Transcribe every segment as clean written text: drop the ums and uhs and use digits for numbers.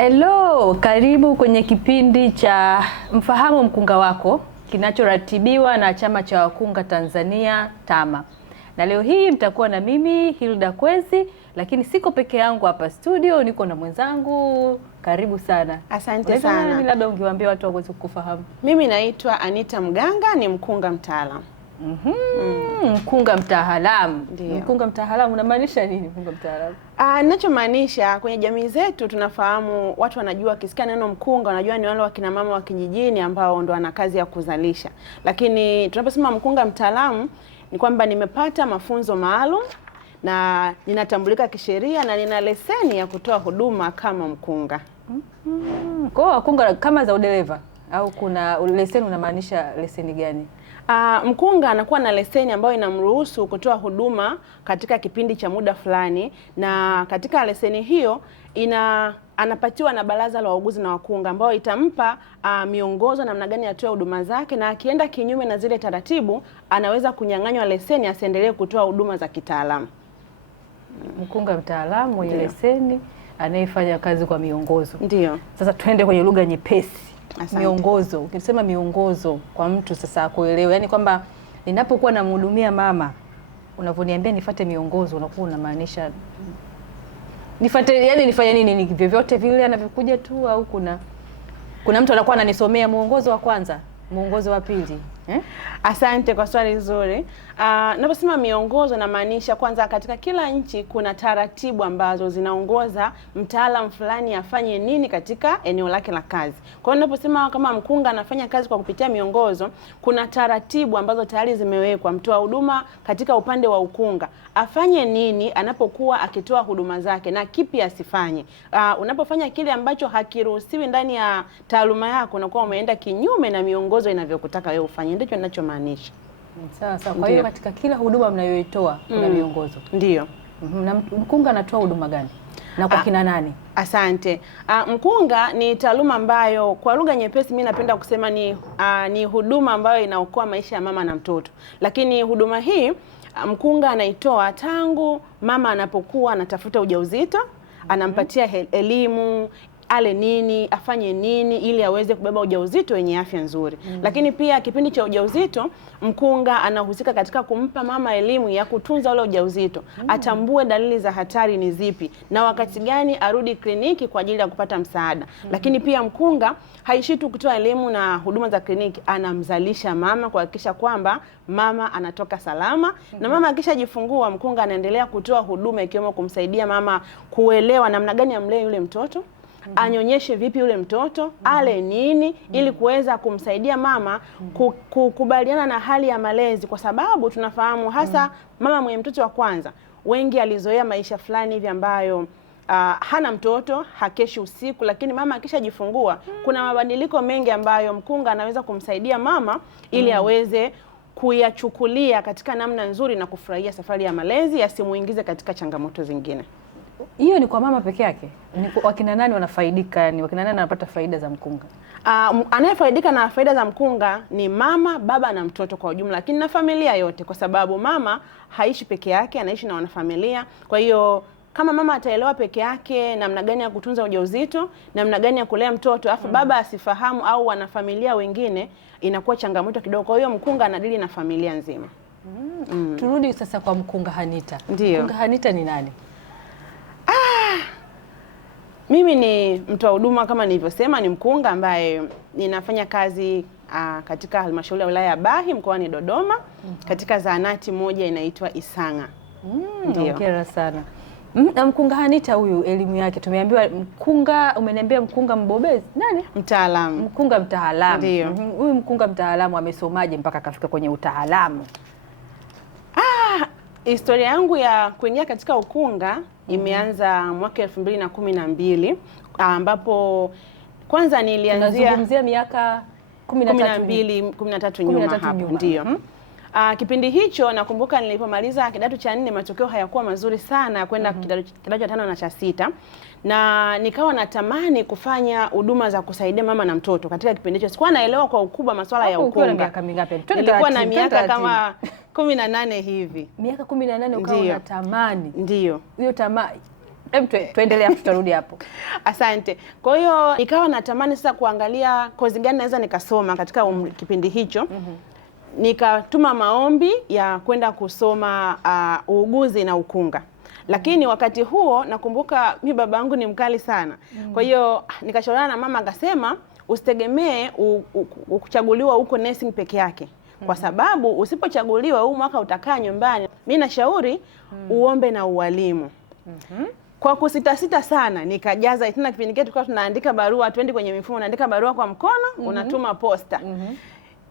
Hello, karibu kwenye kipindi cha Mfahamu Mkunga Wako kinachoratibiwa na Chama cha Wakunga Tanzania TAMA. Na leo hii mtakuwa na mimi Hilda Kwezi, lakini siko peke yangu hapa studio, niko na mwenzangu. Karibu sana. Asante sana. Mimi labda ungewaambia watu waweze kufahamu. Mimi naitwa Anita Mganga, ni mkunga mtaalamu. Mkunga mtaalamu. Ndiyo. Mkunga mtaalamu unamaanisha nini mkunga mtaalamu? Ninachomaanisha kwenye jamii zetu tunafahamu, watu wanajua kisikia neno mkunga wanajua ni wale wakina mama wa kijijini ambao ndo wana kazi ya kuzalisha. Lakini tunaposema mkunga mtaalamu ni kwamba nimepata mafunzo maalum na ninatambulika kisheria na nina leseni ya kutoa huduma kama mkunga. Kwa hiyo wakunga kama za udereva au kuna leseni, unamaanisha leseni gani? Mkunga anakuwa na leseni ambayo inamruhusu kutoa huduma katika kipindi cha muda fulani, na katika leseni hiyo anapatiwa na Baraza la Wauguzi na Wakunga ambao itampa miongozo namna gani atoe huduma zake, na akienda kinyume na zile taratibu anaweza kunyang'anywa leseni asiendelee kutoa huduma za kitaalamu. Mkunga mtaalamu mwenye leseni anayefanya kazi kwa miongozo. Ndio. Sasa tuende kwenye lugha nyepesi. Asante. Miongozo. Ukisema miongozo kwa mtu sasa kuelewa, yani kwamba ninapokuwa namhudumia mama, unavyoniambia nifuate miongozo, unakuwa unamaanisha nifuate, yani nifanye nini? Ni vyovyote vile anavyokuja tu, au kuna mtu anakuwa ananisomea muongozo wa kwanza, muongozo wa pili? Asante kwa swali zuri. Naposema miongozo namaanisha kwanza, katika kila nchi kuna taratibu ambazo zinaongoza mtaalamu fulani afanye nini katika eneo lake la kazi. Kwa hiyo naposema kama mkunga anafanya kazi kwa kupitia miongozo, kuna taratibu ambazo tayari zimewekwa. Mtoa huduma katika upande wa ukunga afanye nini anapokuwa akitoa huduma zake na kipi asifanye. Unapofanya kile ambacho hakiruhusiwi ndani ya taaluma yako, unakuwa umeenda kinyume na miongozo inavyokutaka wewe ufanye. Ndicho ninachomaanisha. Sawa. Kwa hiyo katika kila huduma mnayoitoa kuna miongozo. Ndio. Na mkunga anatoa huduma gani na kwa kina nani? Asante. Mkunga ni taaluma ambayo kwa lugha nyepesi mimi napenda kusema ni huduma ambayo inaokoa maisha ya mama na mtoto. Lakini huduma hii mkunga anaitoa tangu mama anapokuwa anatafuta ujauzito, anampatia elimu ale nini, afanye nini ili aweze kubeba ujauzito wenye afya nzuri. Lakini pia kipindi cha ujauzito mkunga anahusika katika kumpa mama elimu ya kutunza ule ujauzito. Atambue dalili za hatari ni zipi na wakati gani arudi kliniki kwa ajili ya kupata msaada. Lakini pia mkunga haishi tu kutoa elimu na huduma za kliniki, anamzalisha mama kuhakikisha kwamba mama anatoka salama. Na mama akishajifungua, mkunga anaendelea kutoa huduma ikiwemo kumsaidia mama kuelewa namna gani amlee yule mtoto, anyonyeshe vipi yule mtoto, ale nini, ili kuweza kumsaidia mama kukubaliana na hali ya malezi, kwa sababu tunafahamu hasa mama mwenye mtoto wa kwanza wengi alizoea maisha fulani hivi ambayo hana mtoto, hakeshi usiku. Lakini mama akishajifungua kuna mabadiliko mengi ambayo mkunga anaweza kumsaidia mama ili aweze kuyachukulia katika namna nzuri na kufurahia safari ya malezi, asimuingize katika changamoto zingine. Hiyo ni kwa mama peke yake? Ni wakina nani wanafaidika? Yani wakina nani wanapata faida za mkunga? Anayefaidika na faida za mkunga ni mama, baba na mtoto kwa ujumla, lakini na familia yote, kwa sababu mama haishi peke yake, anaishi na wanafamilia. Kwa hiyo kama mama ataelewa peke yake namna gani ya kutunza ujauzito, namna gani ya kulea mtoto, afu baba asifahamu au wanafamilia wengine, inakuwa changamoto kidogo. Kwa hiyo mkunga anadili na familia nzima. Turudi sasa kwa mkunga Anita. Ndiyo. Mkunga Anita ni nani? Mimi ni mtoa huduma kama nilivyosema, ni mkunga ambaye ninafanya kazi katika halmashauri ya wilaya ya Bahi mkoani Dodoma, katika zahanati moja inaitwa Isanga. Ndio. Hongera sana. Na mkunga Anita huyu elimu yake tumeambiwa mkunga, umeniambia mkunga mbobezi nani? Mtaalamu. Mkunga mtaalamu. Ndio. Huyu mkunga mtaalamu amesomaje mpaka akafika kwenye utaalamu? Historia yangu ya kuingia katika ukunga imeanza mwaka 2012 ambapo kwanza nilianzia, tunazungumzia miaka 13 nyuma hapo. Ndio. Kipindi hicho nakumbuka nilipomaliza kidato cha 4 matokeo hayakuwa mazuri sana kwenda kidato cha 5 na cha 6, na nikawa natamani kufanya huduma za kusaidia mama na mtoto. Katika kipindi hicho sikuwa naelewa kwa ukubwa masuala ya ukunga. Miaka mingapi? Nilikuwa na miaka kama 18 hivi. Miaka 18 ukawa unatamani? Ndio. Hiyo tamaa Tuendelea, tutarudi hapo. Asante. Kwa hiyo nikawa natamani sasa kuangalia kozi gani naweza nikasoma katika kipindi hicho. Nikatuma maombi ya kwenda kusoma uuguzi na ukunga. Lakini wakati huo nakumbuka mimi babangu ni mkali sana. Kwa hiyo nikashauriana na mama, akasema usitegemee kuchaguliwa huko nursing peke yake. Kwa sababu usipochaguliwa huu mwaka utakaa nyumbani. Mimi nashauri uombe na ualimu. Kwa kusita sana nikajaza tena. Kipindi kile tulikuwa tunaandika barua, twende kwenye mifumo, unaandika barua kwa mkono, unatuma posta.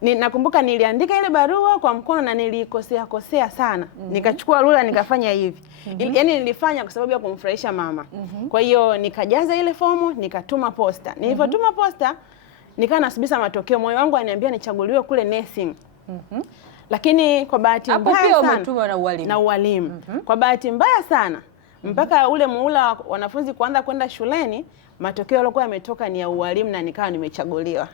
Nakumbuka niliandika ile barua kwa mkono na nilikosea sana. Nikachukua rula nikafanya hivi. Yaani nilifanya kwa sababu ya kumfurahisha mama. Kwa hiyo nikajaza ile fomu, nikatuma posta. Nilipotuma posta, nikaa nasubiri matokeo. Moyo wangu ananiambia nichaguliwe kule nursing. Lakini kwa bahati mbaya sana, hapo pia umetuma na ualimu. Kwa bahati mbaya sana, mpaka ule muhula wanafunzi kuanza kwenda shuleni, matokeo yalikuwa yametoka ni ya ualimu na nikawa nimechaguliwa.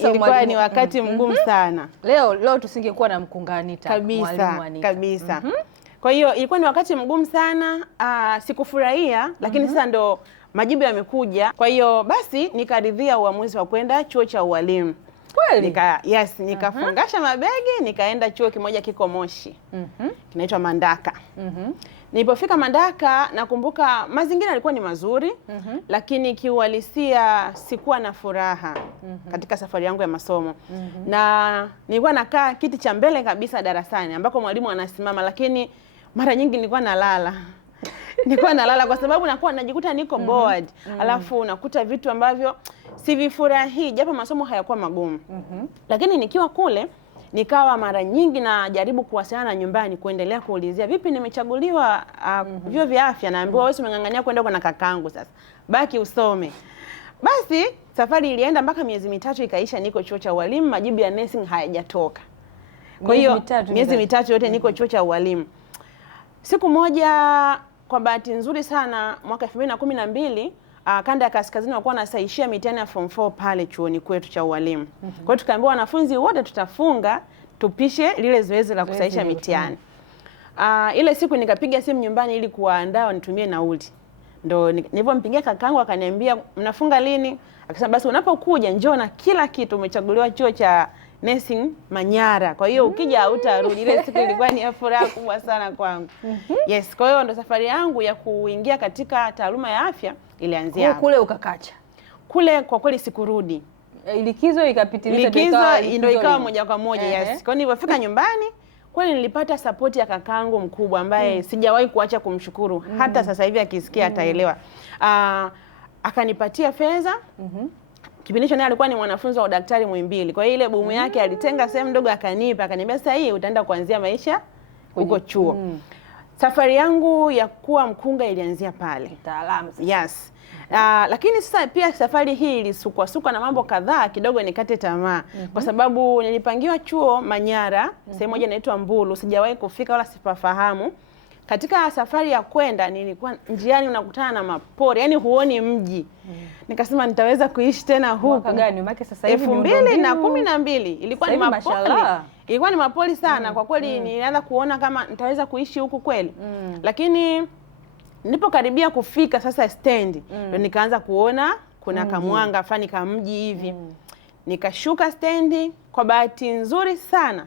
Ilikuwa ni wakati mgumu sana. Leo tusingekuwa na mkunga Anita, mwalimu Anita. Kabisa. Kwa hiyo ilikuwa ni wakati mgumu sana, sikufurahia, lakini sasa ndo majibu yamekuja. Kwa hiyo basi nikaridhia uamuzi wa kwenda chuo cha ualimu. Kweli? Nikafungasha mabegi, nikaenda chuo kimoja kiko Moshi. Kinaitwa Mandaka. Nilipofika Mandaka nakumbuka mazingira yalikuwa ni mazuri, lakini kiuhalisia sikuwa na furaha katika safari yangu ya masomo. Na nilikuwa nakaa kiti cha mbele kabisa darasani ambako mwalimu anasimama, lakini mara nyingi nilikuwa nalala. Nilikuwa nalala kwa sababu nakuwa najikuta niko bored. Alafu nakuta vitu ambavyo sivifurahii, japo masomo hayakuwa magumu. Lakini nikiwa kule nikawa mara nyingi najaribu kuwasiliana na nyumbani kuendelea kuulizia vipi nimechaguliwa vyuo vya afya, naambiwa wewe umeng'ang'ania kwenda kwa kakangu, sasa baki usome. Basi safari ilienda mpaka miezi mitatu ikaisha, niko chuo cha ualimu, majibu ya nursing hayajatoka. Kwa hiyo miezi mitatu yote niko chuo cha ualimu. Siku moja kwa bahati nzuri sana mwaka 2012 kanda ya kaskazini walikuwa wanasaishia mitihani ya form 4 pale chuoni kwetu cha ualimu. Kwa hiyo tukaambiwa wanafunzi wote tutafunga tupishe lile zoezi la kusaisha mitihani. Ile siku nikapiga simu nyumbani ili kuwaandaa wanitumie nauli. Ndio nilipompigia kakangu akaniambia mnafunga lini? Akasema basi unapokuja njoo na kila kitu, umechaguliwa chuo cha nursing Manyara. Kwa hiyo ukija hautarudi. Ile siku ilikuwa ni furaha kubwa sana kwangu. Yes, kwa hiyo ndo safari yangu ya kuingia katika taaluma ya afya ilianzia hapo. Kule ukakacha. Kule kwa kweli sikurudi. Likizo ikapitiliza, ndio ikawa moja kwa moja. Yes. Kwa nilipofika nyumbani kweli nilipata support ya kakangu mkubwa ambaye sijawahi kuacha kumshukuru. Hata sasa hivi akisikia ataelewa. Akanipatia fedha. Kipindi hicho naye alikuwa ni mwanafunzi wa udaktari Muhimbili. Kwa hiyo ile bumu yake alitenga sehemu ndogo akanipa, akaniambia sasa hii utaenda kuanzia maisha huko chuo. Safari yangu ya kuwa mkunga ilianzia pale. Mtaalamu sasa. Yes. Lakini sasa pia safari hii ilisukwa na mambo kadhaa kidogo nikate tamaa. Kwa sababu nilipangiwa chuo Manyara, sehemu moja inaitwa Mbulu, sijawahi kufika wala sipafahamu. Katika safari ya kwenda nilikuwa njiani unakutana na mapori, yani huoni mji. Nikasema nitaweza kuishi tena huku. Mwaka gani? Maana sasa hivi 2012 ilikuwa ni mapori. Ilikuwa ni mapori sana kwa kweli. Nilianza kuona kama nitaweza kuishi huku kweli. Lakini nilipokaribia kufika sasa stand, ndio nikaanza kuona kuna kamwanga fani kama mji hivi. Nikashuka stendi, kwa bahati nzuri sana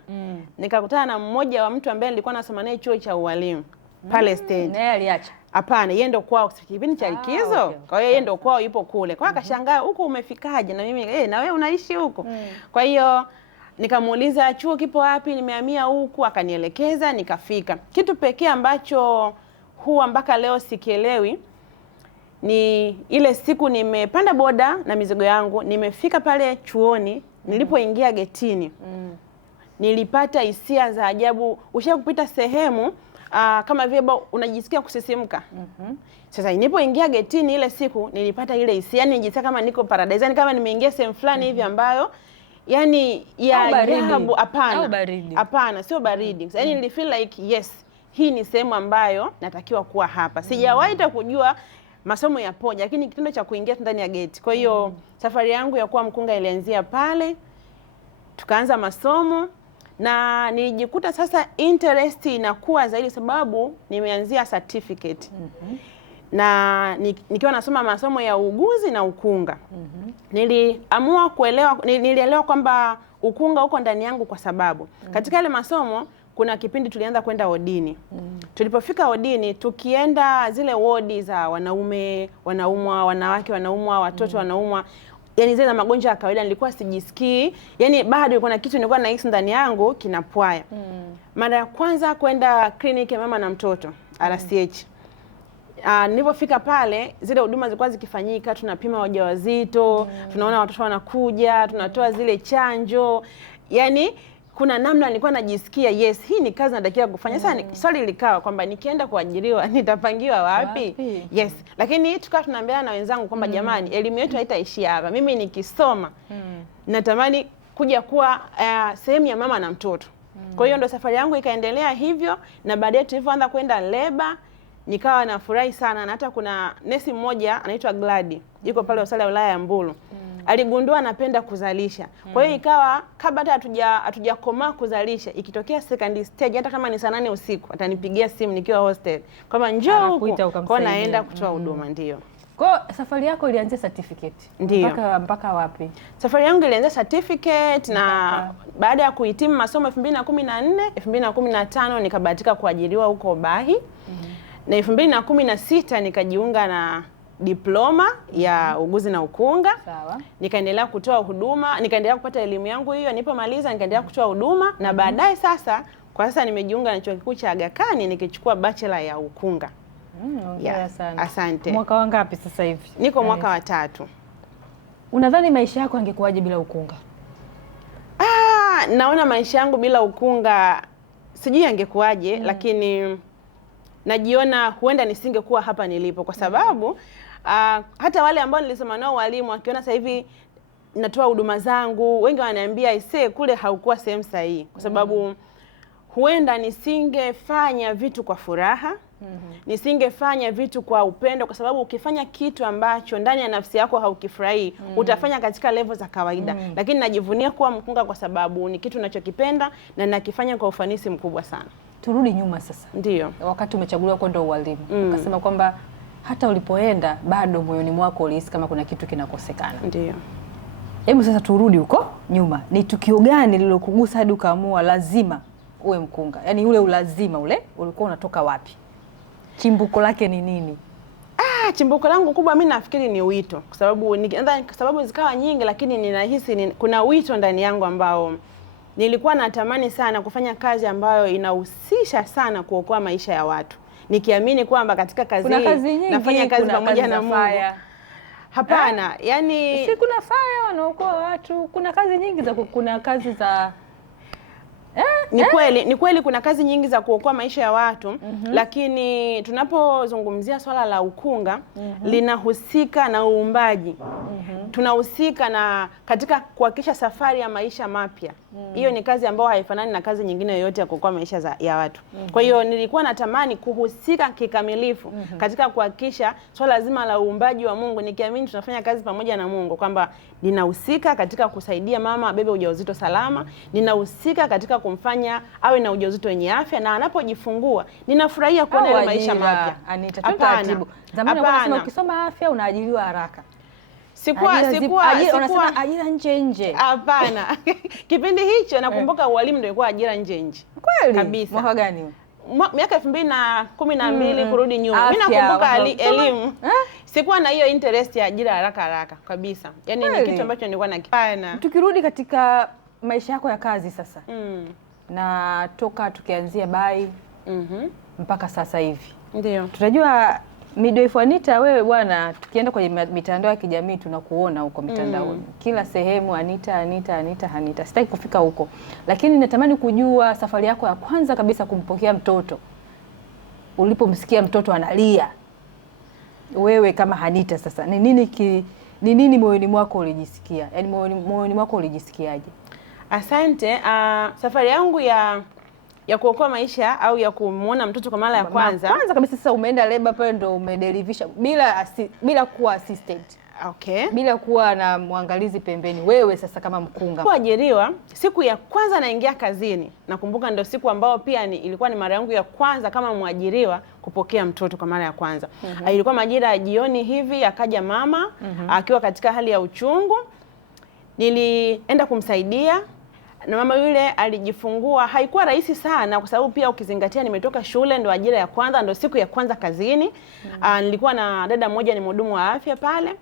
nikakutana na mmoja wa mtu ambaye nilikuwa nasoma naye chuo cha ualimu pale stendi. Naye aliacha? Hapana, yeye ndio kwao kipindi cha likizo. Kwa hiyo yeye ndio kwao yupo kule. Kwa akashangaa huko umefikaje, na mimi na wewe unaishi huko. Kwa hiyo nikamuuliza chuo kipo wapi, nimehamia huku, akanielekeza nikafika. Kitu pekee ambacho huwa mpaka leo sikielewi ni ile siku nimepanda boda na mizigo yangu, nimefika pale chuoni, nilipoingia getini. Nilipata hisia za ajabu. Ushakupita sehemu kama vile unajisikia kusisimka. Sasa nilipoingia getini ile siku nilipata ile hisia, yani nijisikia kama niko paradise, yani kama nimeingia sehemu fulani hivi ambayo yani ya ajabu. Hapana, sio baridi. Yani nilifeel like yes, hii ni sehemu ambayo natakiwa kuwa hapa. Sijawahi kujua masomo yapoje, lakini kitendo cha kuingia ndani ya gate. Kwa hiyo safari yangu ya kuwa mkunga ilianzia pale. Tukaanza masomo na nilijikuta sasa interest inakuwa zaidi sababu nimeanzia certificate. Na nikiwa nasoma masomo ya uuguzi na ukunga. Niliamua nilielewa kwamba ukunga uko ndani yangu kwa sababu katika yale masomo kuna kipindi tulianza kwenda wodini. Tulipofika wodini, tukienda zile wodi za wanaume wanaumwa, wanawake wanaumwa, watoto wanaumwa, yani zile za magonjwa ya kawaida, nilikuwa sijisikii, yani bado ilikuwa na kitu nilikuwa nahisi ndani yangu kinapwaya. Mara ya kwanza kwenda kliniki ya mama na mtoto RCH. Nilipofika pale, zile huduma zilikuwa zikifanyika, tunapima wajawazito, tunaona watoto wanakuja, tunatoa zile chanjo. Yani kuna namna nilikuwa najisikia yes, hii ni kazi natakiwa kufanya. Sasa swali likawa kwamba nikienda kuajiriwa nitapangiwa wapi? Yes. Lakini tukawa tunaambiana na wenzangu kwamba jamani, elimu yetu haitaishia hapa. Mimi nikisoma natamani kuja kuwa sehemu ya mama na mtoto. Kwa hiyo ndo safari yangu ikaendelea hivyo, na baadaye tulipoanza kwenda leba nikawa nafurahi sana. Na hata kuna nesi mmoja anaitwa Gladi, yuko pale hospitali ya wilaya ya Mbulu. Aligundua napenda kuzalisha. Kwa hiyo ikawa kabla hata hatujakomaa kuzalisha, ikitokea second stage hata kama ni saa 8 usiku atanipigia simu nikiwa hostel kwamba njoo huko, kwa naenda kutoa huduma. Ndio. Kwa safari yako ilianzia certificate. Mpaka wapi? Safari yangu ilianzia certificate na baada ya kuhitimu masomo 2014, 2015 nikabahatika kuajiriwa huko Bahi. Na 2016 nikajiunga na diploma ya uuguzi na ukunga. Sawa. Nikaendelea kutoa huduma, nikaendelea kupata elimu yangu hiyo, nilipomaliza nikaendelea kutoa huduma na baadaye sasa kwa sasa nimejiunga na chuo kikuu cha Aga Khan nikichukua bachelor ya ukunga. Sana. Asante. Mwaka wangapi sasa hivi? Niko mwaka wa 3. Unadhani maisha yako yangekuwaje bila ukunga? Naona maisha yangu bila ukunga sijui yangekuwaje, lakini najiona huenda nisingekuwa hapa nilipo kwa sababu hata wale ambao nilisoma nao walimu wakiona sasa hivi natoa huduma zangu, wengi wananiambia kule haukuwa sehemu sahihi kwa sababu huenda nisingefanya vitu kwa furaha, nisingefanya vitu kwa upendo, kwa sababu ukifanya kitu ambacho ndani ya nafsi yako haukifurahi, utafanya katika level za kawaida. Lakini najivunia kuwa mkunga kwa sababu ni kitu ninachokipenda na nakifanya kwa ufanisi mkubwa sana. Turudi nyuma sasa. Ndio. Wakati umechaguliwa kwenda ualimu, ukasema kwamba hata ulipoenda bado moyoni mwako ulihisi kama kuna kitu kinakosekana. Ndio. Hebu sasa turudi huko nyuma. Ni tukio gani lilokugusa hadi ukaamua lazima uwe mkunga? Yaani ule ulazima ule ulikuwa unatoka wapi? Chimbuko lake ni nini? Chimbuko langu kubwa mimi nafikiri ni wito. Kwa sababu zikawa nyingi, lakini ninahisi kuna wito ndani yangu ambao nilikuwa natamani sana kufanya kazi ambayo inahusisha sana kuokoa maisha ya watu. Nikiamini kwamba katika kazi hii nafanya kazi pamoja na Mungu. Hapana, yani si kuna fire wanaokoa watu, kuna kazi nyingi kuna kazi za Ni kweli kuna kazi nyingi za kuokoa maisha ya watu, lakini tunapozungumzia swala la ukunga linahusika na uumbaji. Tunahusika na katika kuhakikisha safari ya maisha mapya. Hiyo ni kazi ambayo haifanani na kazi nyingine yoyote ya kuokoa maisha ya watu. Kwa hiyo nilikuwa natamani kuhusika kikamilifu katika kuhakikisha swala zima la uumbaji wa Mungu, nikiamini tunafanya kazi pamoja na Mungu kwamba ninahusika katika kusaidia mama abebe ujauzito salama, ninahusika katika kumfanya awe na ujauzito wenye afya, na anapojifungua ninafurahia kuona ile maisha mapya. Hapana. Zamani wanasema ukisoma afya unaajiriwa haraka. Sikuwa ajira nje. Hapana. Kipindi hicho nakumbuka ualimu ndio ilikuwa ajira nje. Kweli? Kabisa. Mwaka gani? Miaka 2012 kurudi nyuma. Mimi nakumbuka elimu. Sikuwa na hiyo interest ya ajira haraka kabisa. Yaani ni kitu ambacho nilikuwa nakifanya. Tukirudi katika maisha yako ya kazi sasa. Na toka tukianzia Bai mpaka sasa hivi. Ndio. Tunajua midwife Anita, wewe bwana, tukienda kwenye mitandao ya kijamii tunakuona huko mitandaoni. Kila sehemu Anita. Sitaki kufika huko. Lakini natamani kujua safari yako ya kwanza kabisa kumpokea mtoto. Ulipomsikia mtoto analia, wewe kama Anita sasa, ni nini moyoni mwako ulijisikia? Yaani moyoni mwako ulijisikiaje? Asante. Safari yangu ya ya kuokoa maisha au ya kumuona mtoto kwa mara ya kwanza. Kwanza kabisa sasa umeenda labor pale ndo umedelivisha bila kuwa assisted. Okay. Bila kuwa na mwangalizi pembeni. Wewe sasa kama mkunga. Kuajiriwa, siku ya kwanza naingia kazini. Nakumbuka ndio siku ambao pia ilikuwa ni mara yangu ya kwanza kama mwajiriwa kupokea mtoto kwa mara ya kwanza. Ilikuwa majira ya jioni hivi, akaja mama akiwa katika hali ya uchungu. Nilienda kumsaidia na mama yule alijifungua. Haikuwa rahisi sana kwa sababu pia ukizingatia nimetoka shule, ndo ajira ya kwanza, ndo siku ya kwanza kazini. Nilikuwa na dada mmoja ni mhudumu wa afya pale.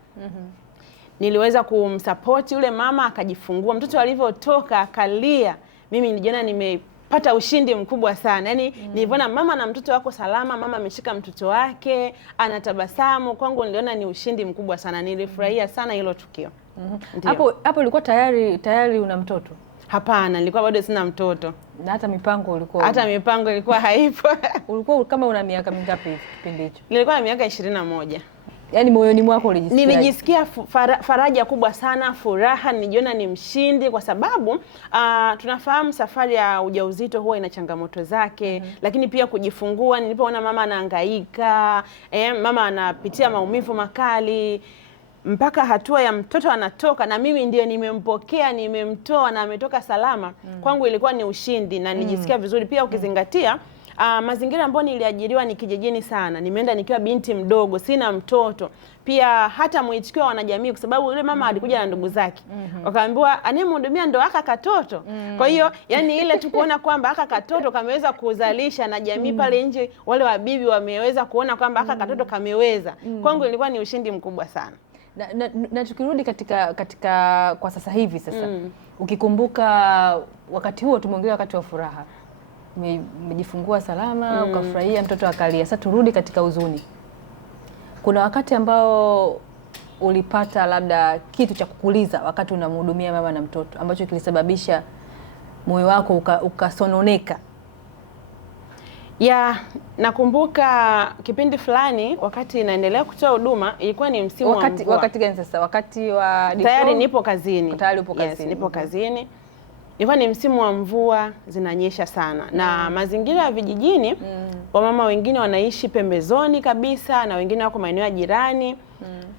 Niliweza kumsupport yule mama akajifungua. Mtoto alivyotoka akalia. Mimi nilijiona nimepata ushindi mkubwa sana. Yaani niliona mama na mtoto wako salama, mama ameshika mtoto wake, anatabasamu. Kwangu niliona ni ushindi mkubwa sana. Nilifurahia sana hilo tukio. Hapo ulikuwa tayari una mtoto? Hapana, nilikuwa bado sina mtoto. Na hata mipango ulikuwa? Hata mipango ilikuwa haipo. Ulikuwa kama una miaka mingapi kipindi hicho? Nilikuwa na miaka 21. Yaani moyoni mwako ulijisikia? Nilijisikia faraja kubwa sana, furaha, nilijiona ni mshindi kwa sababu tunafahamu safari ya ujauzito huwa ina changamoto zake, lakini pia kujifungua, nilipoona mama anahangaika, mama anapitia maumivu makali, mpaka hatua ya mtoto anatoka na mimi ndio nimempokea, nimemtoa na ametoka salama. Kwangu ilikuwa ni ushindi na nilijisikia vizuri pia ukizingatia mazingira ambayo niliajiriwa ni kijijini sana. Nimeenda nikiwa binti mdogo, sina mtoto. Pia hata mwitikio wa wanajamii kwa sababu yule mama alikuja na ndugu zake. Wakaambiwa anemhudumia ndo aka katoto. Kwa hiyo yani ile tu kuona kwamba aka katoto kameweza kuzalisha na jamii pale nje wale wabibi wameweza kuona kwamba aka katoto kameweza. Kwangu ilikuwa ni ushindi mkubwa sana. Na tukirudi katika kwa sasa hivi sasa. Ukikumbuka wakati huo tumeongelea wakati wa furaha. Umejifungua salama, ukafurahia mtoto akalia. Sasa turudi katika huzuni. Kuna wakati ambao ulipata labda kitu cha kukuliza wakati unamhudumia mama na mtoto ambacho kilisababisha moyo wako ukasononeka? Nakumbuka kipindi fulani wakati naendelea kutoa huduma, ilikuwa ni msimu wa mvua. Wakati gani sasa? Wakati wa tayari nipo kazini. Tayari upo kazini. Yes, nipo kazini. Ilikuwa ni msimu wa mvua, zinanyesha sana. Na mazingira ya vijijini, wamama wengine wanaishi pembezoni kabisa na wengine wako maeneo ya jirani.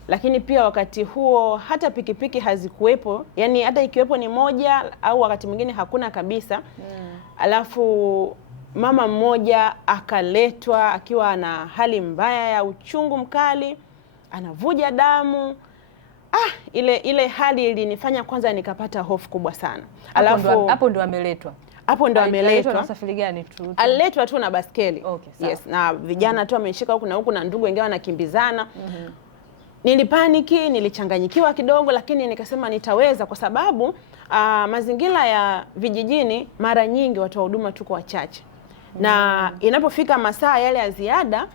Lakini pia wakati huo hata pikipiki hazikuwepo. Yaani hata ikiwepo ni moja au wakati mwingine hakuna kabisa. Alafu mama mmoja akaletwa akiwa na hali mbaya ya uchungu mkali, anavuja damu. Ile hali ilinifanya kwanza nikapata hofu kubwa sana. Alafu hapo ndo ameletwa. Hapo ndo ameletwa. Na safari gani tu? Aletwa tu na baskeli. Okay, sawa. Yes, na vijana tu wameshika huku na ndugu wengine wanakimbizana. Nilipaniki, nilichanganyikiwa kidogo, lakini nikasema nitaweza kwa sababu mazingira ya vijijini mara nyingi watu wa huduma tuko wachache. Na inapofika masaa yale ya ziada,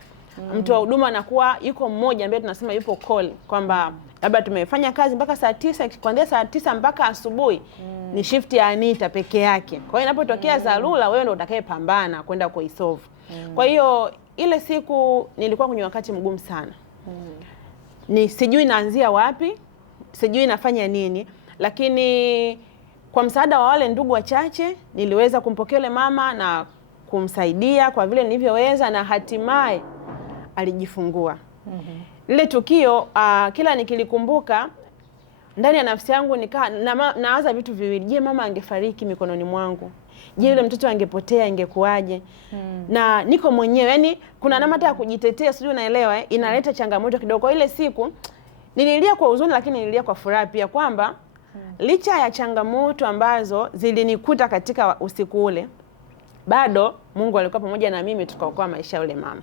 mtu wa huduma anakuwa yuko mmoja ambaye tunasema yupo call kwamba labda tumefanya kazi mpaka saa 9, kuanzia saa 9 mpaka asubuhi ni shift ya Anita peke yake. Kwa hiyo inapotokea dharura wewe ndio utakayepambana kwenda kuisolve. Kwa hiyo ile siku nilikuwa kwenye wakati mgumu sana. Sijui naanzia wapi, sijui nafanya nini, lakini kwa msaada wa wale ndugu wachache niliweza kumpokea yule mama na kumsaidia kwa vile nilivyoweza na hatimaye alijifungua. Lile tukio kila nikilikumbuka ndani ya nafsi yangu nawaza vitu viwili. Je, mama angefariki mikononi mwangu? Je, yule mtoto angepotea ingekuaje? Na niko mwenyewe, yani kuna namna ya kujitetea, sijui unaelewa, inaleta changamoto kidogo. Kwa ile siku nililia kwa huzuni, lakini nililia kwa furaha pia kwamba licha ya changamoto ambazo zilinikuta katika usiku ule, bado Mungu alikuwa pamoja na mimi tukaokoa maisha ya yule mama.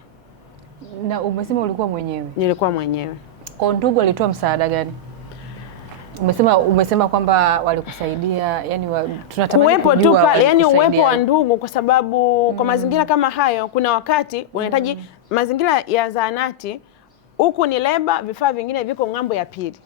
Na umesema ulikuwa mwenyewe? Nilikuwa mwenyewe. Kwa ndugu walitoa msaada gani? Umesema kwamba walikusaidia, yani tunatamani kujua tu pale, yani uwepo wa ndugu kwa sababu kwa mazingira kama hayo kuna wakati unahitaji mazingira ya zahanati, huku ni leba, vifaa vingine viko ng'ambo ya pili.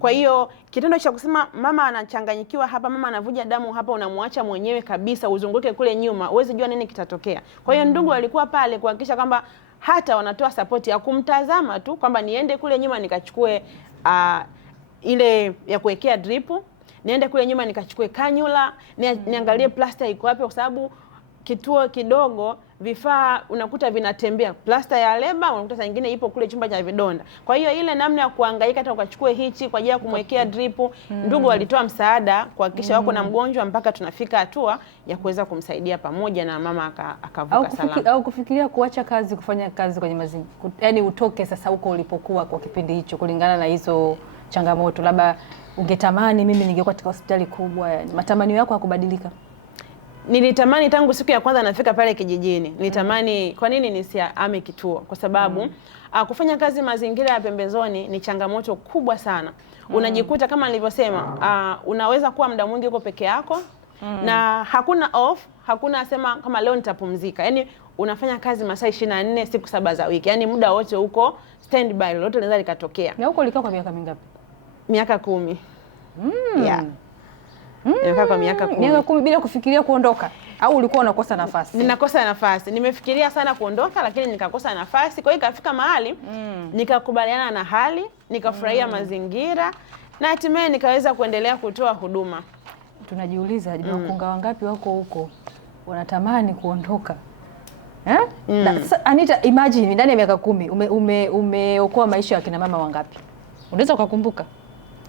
Kwa hiyo kitendo cha kusema mama anachanganyikiwa hapa, mama anavuja damu hapa, unamwacha mwenyewe kabisa uzunguke kule nyuma, uweze jua nini kitatokea. Kwa hiyo ndugu walikuwa pale kuhakikisha kwamba hata wanatoa support ya kumtazama tu kwamba niende kule nyuma nikachukue ile ya kuwekea drip, niende kule nyuma nikachukue kanyula, niangalie plaster iko wapi, kwa sababu kituo kidogo, vifaa unakuta vinatembea, plasta ya leba unakuta saa nyingine ipo kule chumba cha vidonda. Kwa hiyo ile namna ya kuhangaika hata ukachukue hichi kwa ajili ya kumwekea drip, ndugu walitoa msaada kuhakikisha wako na mgonjwa mpaka tunafika hatua ya kuweza kumsaidia pamoja na mama akavuka salama. Au kufikiria kuacha kazi, kufanya kazi kwenye mazingira, yani utoke sasa huko ulipokuwa kwa kipindi hicho, kulingana na hizo changamoto, labda ungetamani mimi ningekuwa katika hospitali kubwa, yani matamanio yako yakubadilika? Nilitamani tangu siku ya kwanza nafika pale kijijini. Nilitamani kwa nini nisiame kituo, kwa sababu kufanya kazi mazingira ya pembezoni ni changamoto kubwa sana. Unajikuta kama nilivyosema, unaweza kuwa muda mwingi uko peke yako na hakuna off, hakuna sema kama leo nitapumzika. Yaani unafanya kazi masaa 24 siku 7 za wiki. Yaani muda wote uko standby, lolote linaweza likatokea. Na huko ulikaa kwa miaka mingapi? Miaka 10. Yeah. Nimekaa kwa miaka 10. Miaka 10 bila kufikiria kuondoka, au ulikuwa unakosa nafasi? Ninakosa nafasi. Nimefikiria sana kuondoka, lakini nikakosa nafasi. Kwa hiyo ikafika mahali nikakubaliana na hali, nikafurahia mazingira na hatimaye nikaweza kuendelea kutoa huduma. Tunajiuliza, wakunga wangapi wako huko wanatamani kuondoka? Sasa Anita, imagine ndani ya miaka 10 umeokoa maisha ya kina mama wangapi? Unaweza ukakumbuka?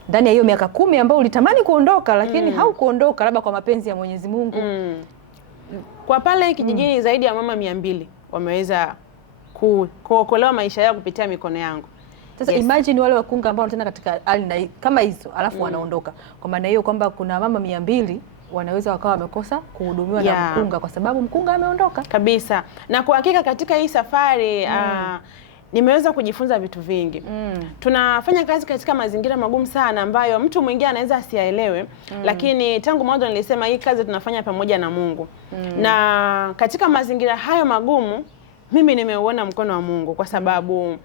Ndani ya hiyo miaka 10 ambayo ulitamani kuondoka lakini haukuondoka, labda kwa mapenzi ya Mwenyezi Mungu. Kwa pale kijijini zaidi ya mama 200 wameweza kuokolewa maisha yao kupitia mikono yangu. Sasa imagine wale wakunga ambao wanatenda katika hali kama hizo alafu wanaondoka. Kwa maana hiyo kwamba kuna mama 200 wanaweza wakawa wamekosa kuhudumiwa na mkunga kwa sababu mkunga ameondoka. Kabisa. Na kwa hakika katika hii safari nimeweza kujifunza vitu vingi. Tunafanya kazi katika mazingira magumu sana ambayo mtu mwingine anaweza asiyaelewe, lakini tangu mwanzo nilisema hii kazi tunafanya pamoja na Mungu. Na katika mazingira hayo magumu mimi nimeuona mkono wa Mungu, kwa sababu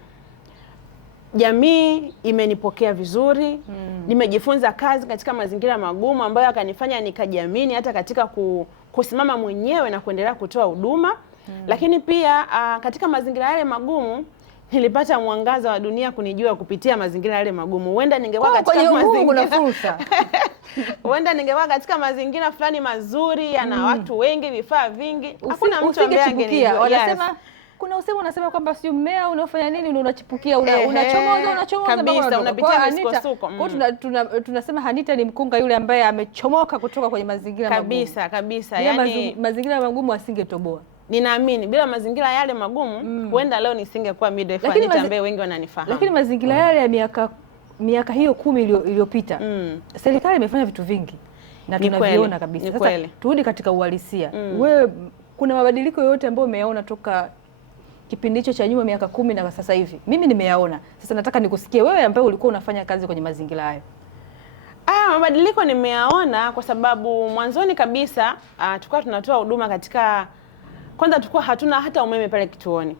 jamii imenipokea vizuri. Nimejifunza kazi katika mazingira magumu ambayo akanifanya nikajiamini hata katika kusimama mwenyewe na kuendelea kutoa huduma. Lakini pia katika mazingira yale magumu nilipata mwangaza wa dunia kunijua kupitia mazingira yale magumu. Huenda ningekuwa katika mazingira fursa. Huenda ningekuwa katika mazingira fulani mazuri yana watu wengi, vifaa vingi. Hakuna mtu ambaye angenijua. Wanasema kuna usemo unasema kwamba sio mmea unaofanya nini unachipukia, unachomoza kabisa, unapitia misukosuko. Kwa tunasema Anita ni mkunga yule ambaye amechomoka kutoka kwenye mazingira magumu. Kabisa. Yani mazingira magumu asingetoboa. Ninaamini bila mazingira yale magumu huenda leo nisingekuwa midwife Anita ambaye wengi wananifahamu. Lakini mazingira yale ya miaka hiyo 10 iliyopita serikali imefanya vitu vingi na tunaviona kabisa. Sasa turudi katika uhalisia. Wewe kuna mabadiliko yote ambayo umeyaona toka kipindi hicho cha nyuma miaka 10 na sasa hivi? Mimi nimeyaona. Sasa nataka nikusikie wewe ambaye ulikuwa unafanya kazi kwenye mazingira hayo. Mabadiliko nimeyaona kwa sababu mwanzoni kabisa tulikuwa tunatoa huduma katika, kwanza tulikuwa hatuna hata umeme pale kituoni.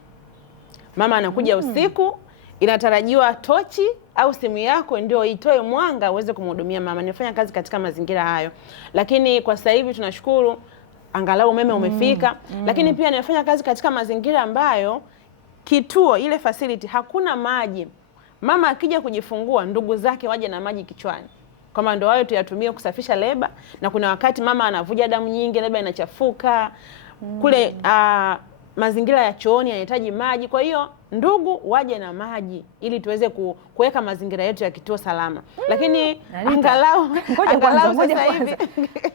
Mama anakuja usiku, inatarajiwa tochi au simu yako ndio itoe mwanga uweze kumhudumia mama. Nifanya kazi katika mazingira hayo. Lakini kwa sasa hivi tunashukuru angalau umeme umefika. Lakini pia nimefanya kazi katika mazingira ambayo kituo ile facility hakuna maji. Mama akija kujifungua ndugu zake waje na maji kichwani, kama ndio hayo tuyatumie kusafisha leba. Na kuna wakati mama anavuja damu nyingi, leba inachafuka kule, mazingira ya chooni yanahitaji maji. Kwa hiyo ndugu waje na maji ili tuweze kuweka mazingira yetu ya kituo salama. Lakini angalau sasa hivi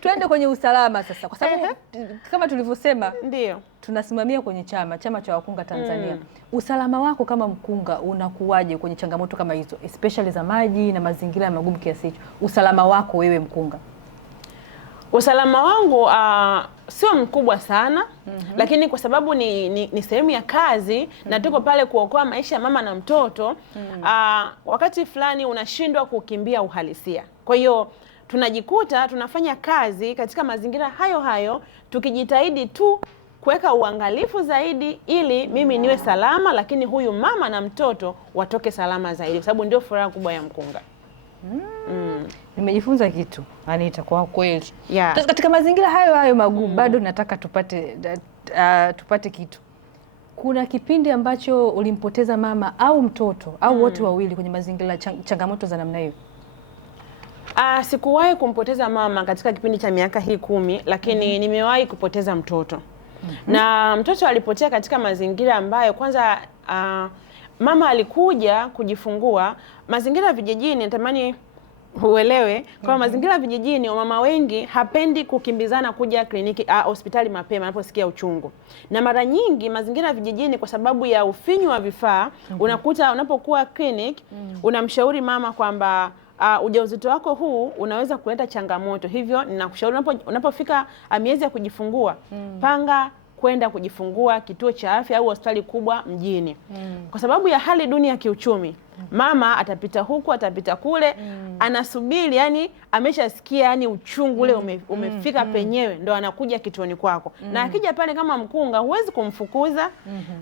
twende kwenye usalama sasa, kwa sababu kama tulivyosema ndio tunasimamia kwenye chama cha wakunga Tanzania. Usalama wako kama mkunga unakuwaje kwenye changamoto kama hizo, especially za maji na mazingira magumu kiasi hicho? Usalama wako wewe mkunga? Usalama wangu sio mkubwa sana, lakini kwa sababu ni sehemu ya kazi na tuko pale kuokoa maisha ya mama na mtoto, wakati fulani unashindwa kukimbia uhalisia. Kwa hiyo tunajikuta tunafanya kazi katika mazingira hayo hayo, tukijitahidi tu kuweka uangalifu zaidi ili mimi niwe salama, lakini huyu mama na mtoto watoke salama zaidi, kwa sababu ndio furaha kubwa ya mkunga. Nimejifunza kitu Anita, kwa kweli. Katika mazingira hayo magumu bado nataka tupate kitu. Kuna kipindi ambacho ulimpoteza mama au mtoto au wote wawili kwenye mazingira changamoto za namna hiyo? Sikuwahi kumpoteza mama katika kipindi cha miaka hii 10, lakini nimewahi kupoteza mtoto. Na mtoto alipotea katika mazingira ambayo kwanza mama alikuja kujifungua. Mazingira vijijini, natamani uelewe kwa mazingira vijijini, mama wengi hapendi kukimbizana kuja kliniki hospitali mapema anaposikia uchungu. Na mara nyingi mazingira vijijini, kwa sababu ya ufinyu wa vifaa, unakuta unapokuwa clinic unamshauri mama kwamba ujauzito wako huu unaweza kuleta changamoto, hivyo ninakushauri unapofika miezi ya kujifungua panga kwenda kujifungua kituo cha afya au hospitali kubwa mjini. Kwa sababu ya hali duni ya kiuchumi, mama atapita huku atapita kule, anasubiri, yani ameshasikia yani uchungu ule umefika penyewe, ndo anakuja kituoni kwako. Na akija pale kama mkunga huwezi kumfukuza,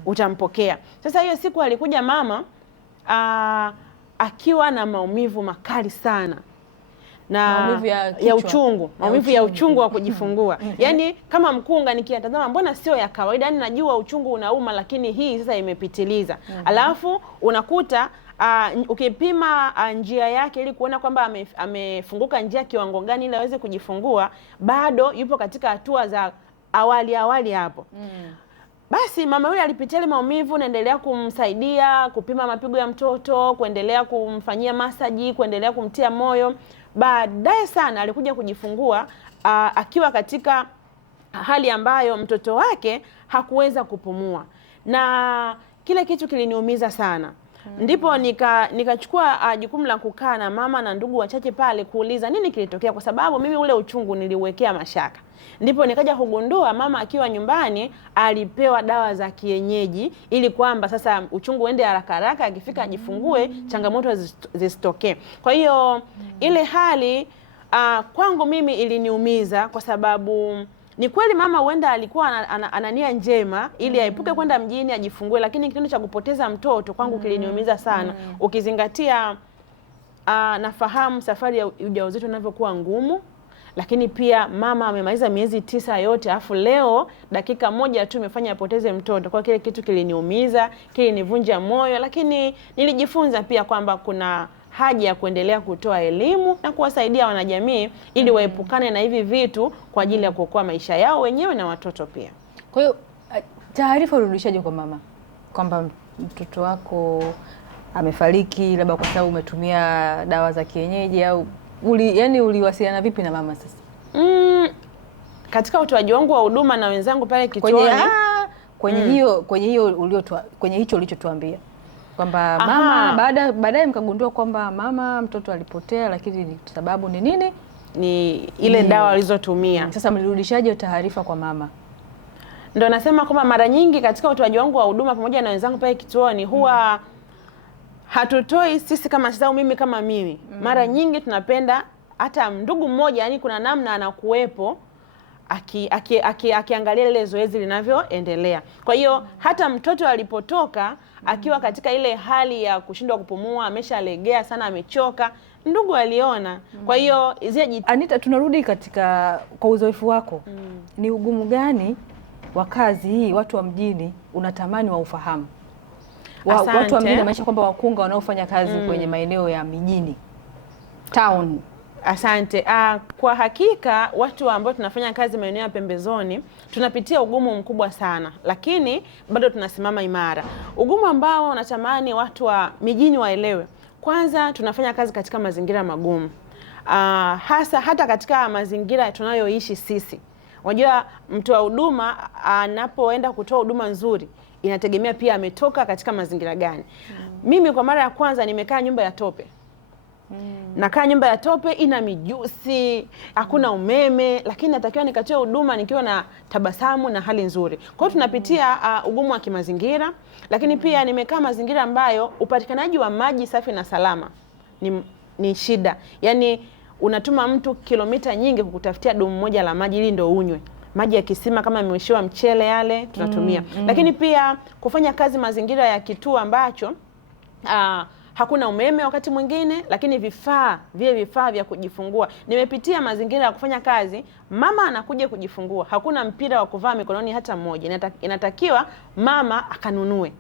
utampokea. Sasa hiyo siku alikuja mama akiwa na maumivu makali sana na maumivu ya uchungu wa kujifungua. Yani kama mkunga nikiatazama, mbona sio ya kawaida, yani najua uchungu unauma, lakini hii sasa imepitiliza. Alafu unakuta ukipima njia yake ili kuona kwamba amefunguka njia kiwango gani ili aweze kujifungua, bado yupo katika hatua za awali hapo. Basi mama yule alipitia ile maumivu, naendelea kumsaidia kupima mapigo ya mtoto, kuendelea kumfanyia masaji, kuendelea kumtia moyo. Baadaye sana alikuja kujifungua akiwa katika hali ambayo mtoto wake hakuweza kupumua, na kile kitu kiliniumiza sana. Ndipo nikachukua jukumu la kukaa na mama na ndugu wachache pale kuuliza nini kilitokea, kwa sababu mimi ule uchungu niliuwekea mashaka. Ndipo nikaja kugundua mama akiwa nyumbani alipewa dawa za kienyeji ili kwamba sasa uchungu uende haraka haraka, akifika ajifungue, changamoto zisitokee. Kwa hiyo ile hali kwangu mimi iliniumiza, kwa sababu ni kweli mama huenda alikuwa ana nia njema ili aepuke kwenda mjini ajifungue, lakini kitendo cha kupoteza mtoto kwangu kiliniumiza sana. Ukizingatia nafahamu safari ya ujauzito inavyokuwa ngumu, lakini pia mama amemaliza miezi 9 yote, afu leo dakika moja tu imefanya apoteze mtoto. Kwa kile kitu kiliniumiza, kilinivunja moyo, lakini nilijifunza pia kwamba kuna haja ya kuendelea kutoa elimu na kuwasaidia wanajamii ili waepukane na hivi vitu kwa ajili ya kuokoa maisha yao wenyewe na watoto pia. Kwa hiyo taarifa ulirudishaje kwa mama kwamba mtoto wako amefariki, labda kwa sababu umetumia dawa za kienyeji, au uliwasiliana vipi na mama sasa? Katika utoaji wangu wa huduma na wenzangu pale kituoni, kwenye hicho ulichotuambia kwamba mama baadaye mkagundua kwamba mama mtoto alipotea, lakini sababu ni nini? Ni ile dawa alizotumia. Sasa mlirudishaje taarifa kwa mama? Ndio nasema kwamba mara nyingi katika utoaji wangu wa huduma pamoja na wenzangu pale kituoni huwa hatutoi sisi kama sasa, mimi kama mimi. Mara nyingi tunapenda hata ndugu mmoja, yani kuna namna anakuwepo akiangalia ile zoezi linavyoendelea. Kwa hiyo hata mtoto alipotoka akiwa katika ile hali ya kushindwa kupumua, ameshalegea sana, amechoka, ndugu aliona. Kwa hiyo Anita, tunarudi kwa uzoefu wako. Ni ugumu gani wa kazi hii watu wa mjini unatamani wa ufahamu? Watu wa mjini maisha kwamba wakunga wanaofanya kazi kwenye maeneo ya mijini town. Asante. Kwa hakika watu ambao tunafanya kazi maeneo ya pembezoni tunapitia ugumu mkubwa sana, lakini bado tunasimama imara. Ugumu ambao natamani watu wa mijini waelewe, kwanza tunafanya kazi katika mazingira magumu, hasa hata katika mazingira tunayoishi sisi. Unajua mtu wa huduma anapoenda kutoa huduma nzuri inategemea pia ametoka katika mazingira gani. Mimi kwa mara ya kwanza nimekaa nyumba ya tope. Nakaa nyumba ya tope, ina mijusi, hakuna umeme, lakini natakiwa nikatoe huduma nikiwa na tabasamu na hali nzuri. Kwa hiyo tunapitia ugumu wa kimazingira, lakini pia nimekaa mazingira ambayo upatikanaji wa maji safi na salama ni shida. Yaani unatuma mtu kilomita nyingi kukutafutia dumu moja la maji ili ndio unywe. Maji ya kisima kama imeshiwa mchele yale tunatumia. Lakini pia kufanya kazi mazingira ya kituo ambacho hakuna umeme wakati mwingine, lakini vifaa vya kujifungua. Nimepitia mazingira ya kufanya kazi, mama anakuja kujifungua, hakuna mpira wa kuvaa mikononi hata mmoja. Inatakiwa mama akanunue.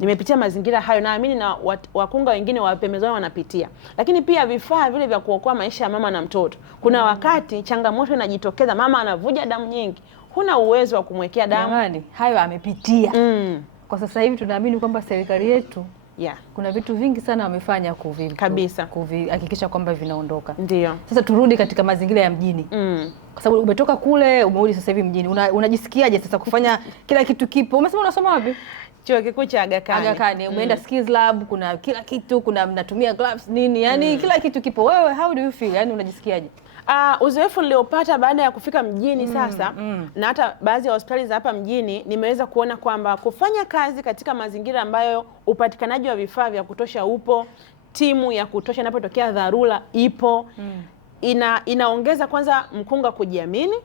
Nimepitia mazingira hayo, naamini na wakunga wengine wa pembezoni wanapitia. Lakini pia vifaa vile vya kuokoa maisha ya mama na mtoto. Kuna wakati changamoto inajitokeza, mama anavuja damu nyingi, huna uwezo wa kumwekea damu. Jamani, hayo amepitia. Kwa sasa hivi tunaamini kwamba serikali yetu kuna vitu vingi sana wamefanya kuhakikisha kwamba vinaondoka. Ndio. Sasa turudi katika mazingira ya mjini. Kwa sababu umetoka kule, umerudi sasa hivi mjini. Unajisikiaje sasa kufanya kila kitu kipo? Umesema unasoma wapi? Chuo Kikuu cha Aga Khan. Aga Khan. Umeenda skills lab, kuna kila kitu, kuna mnatumia gloves nini? Yaani kila kitu kipo. Wewe how do you feel? Yaani unajisikiaje? Uzoefu niliopata baada ya kufika mjini sasa na hata baadhi ya hospitali za hapa mjini, nimeweza kuona kwamba kufanya kazi katika mazingira ambayo upatikanaji wa vifaa vya kutosha upo, timu ya kutosha inapotokea dharura ipo, inaongeza kwanza mkunga kujiamini,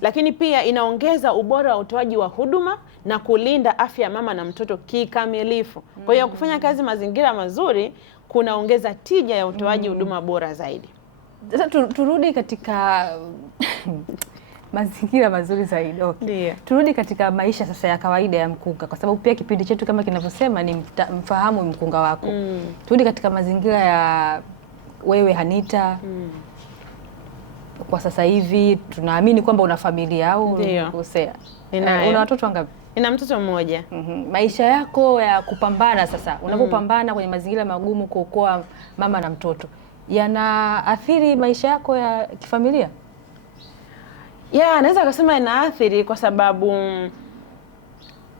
lakini pia inaongeza ubora wa utoaji wa huduma na kulinda afya ya mama na mtoto kikamilifu. Kwa hiyo kufanya kazi mazingira mazuri kunaongeza tija ya utoaji huduma bora zaidi. Sasa turudi katika mazingira mazuri zaidi. Okay. Turudi katika maisha sasa ya kawaida ya mkunga, kwa sababu pia kipindi chetu kama kinavyosema ni mfahamu mkunga wako. Turudi katika mazingira ya wewe Hanita. Kwa sasa hivi tunaamini kwamba una familia au unakosea? Una watoto wangapi? Nina mtoto mmoja. Maisha yako ya kupambana sasa, unapopambana kwenye mazingira magumu kuokoa mama na mtoto, yanaathiri maisha yako ya kifamilia? Naweza kusema inaathiri kwa sababu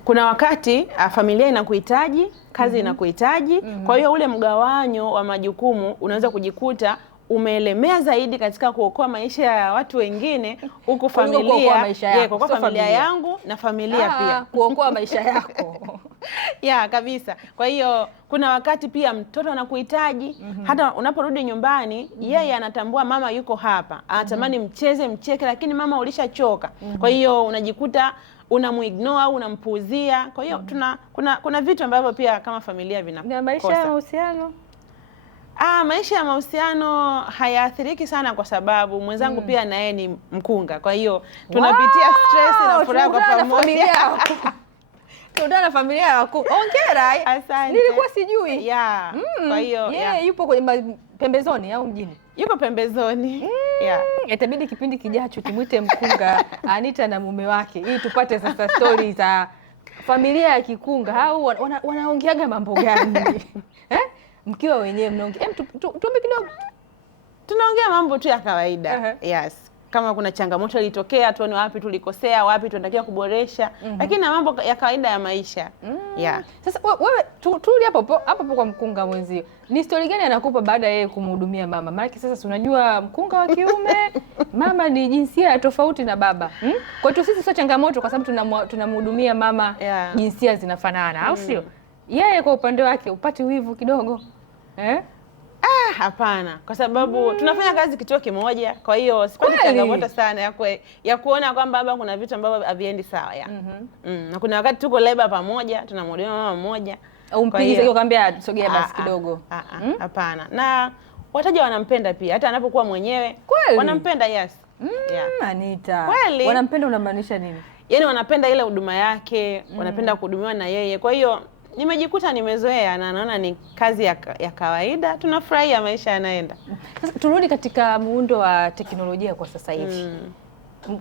kuna wakati familia inakuhitaji, kazi inakuhitaji. Kwa hiyo ule mgawanyo wa majukumu unaweza kujikuta umeelemea zaidi katika kuokoa maisha ya watu wengine, huku familia kwa familia yangu na familia pia kuokoa maisha yako. Kabisa. Kwa hiyo kuna wakati pia mtoto anakuhitaji, hata unaporudi nyumbani yeye anatambua mama yuko hapa, anatamani mcheze mcheke, lakini mama ulishachoka. Kwa hiyo unajikuta unamuignore au unampuuzia. Kwa hiyo kuna vitu ambavyo pia kama familia vinakosa. Maisha ya mahusiano? Maisha ya mahusiano hayaathiriki sana kwa sababu mwenzangu pia na yeye ni mkunga. Kwa hiyo tunapitia stress na furaha kwa pamoja. Tunataka na familia yako. Hongera. Asante. Nilikuwa sijui. Kwa hiyo yupo kwenye pembezoni au mjini? Yupo pembezoni. Itabidi kipindi kijacho tumwite mkunga Anita na mume wake ili tupate sasa stories za familia ya kikunga. Au wanaongeaga mambo gani? Mkiwa wenyewe mnaongea. Tuombe kidogo. Tunaongea mambo tu ya kawaida. Kama kuna changamoto ilitokea, tuone wapi tulikosea, wapi tunatakiwa kuboresha. Lakini na mambo ya kawaida ya maisha. Sasa wewe turudi hapo kwa mkunga mwenzio. Ni story gani anakupa baada ya yeye kumhudumia mama? Maana sasa unajua mkunga wa kiume mama ni jinsia tofauti na baba. Kwa hiyo sisi sio changamoto kwa sababu tunamhudumia mama jinsia zinafanana, au sio? Yeye kwa upande wake upati wivu kidogo? Hapana, kwa sababu tunafanya kazi kituo kimoja. Kwa hiyo sipati changamoto sana ya kuona kwamba baba kuna vitu ambavyo haviendi sawa na kuna wakati tuko labor pamoja, tunamhudumia mama mmoja. Au mpigize kwambia sogea basi kidogo. Hapana. Na wateja wanampenda pia, hata anapokuwa mwenyewe wanampenda. Anita. Kweli. Wanampenda unamaanisha nini? Yaani wanapenda ile huduma yake, wanapenda kuhudumiwa na yeye. Kwa hiyo nimejikuta nimezoea na naona ni kazi ya kawaida, tunafurahia maisha yanaenda. Sasa turudi katika muundo wa teknolojia kwa sasa hivi.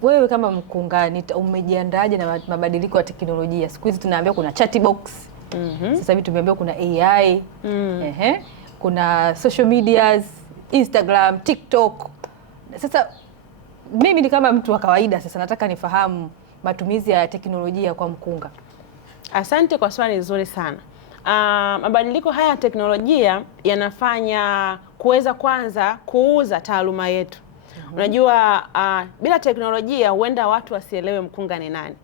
Wewe kama mkunga umejiandaaje na mabadiliko ya teknolojia? Siku hizi tunaambiwa kuna chatbox. Sasa hivi tumeambiwa kuna AI. Kuna social medias, Instagram, TikTok. Sasa mimi ni kama mtu wa kawaida, sasa nataka nifahamu matumizi ya teknolojia kwa mkunga. Asante kwa swali nzuri sana. Mabadiliko haya ya teknolojia yanafanya kuweza kwanza kuuza taaluma yetu. Unajua bila teknolojia huenda watu wasielewe mkunga ni nani.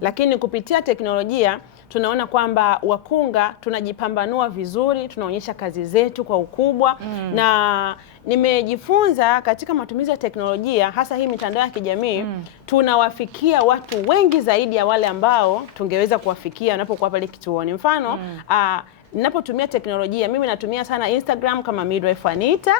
Lakini kupitia teknolojia tunaona kwamba wakunga tunajipambanua vizuri, tunaonyesha kazi zetu kwa ukubwa. Na nimejifunza katika matumizi ya teknolojia, hasa hii mitandao ya kijamii, tunawafikia watu wengi zaidi ya wale ambao tungeweza kuwafikia unapokuwa pale kituoni. Mfano, ninapotumia teknolojia, mimi natumia sana Instagram kama Midwife Anita.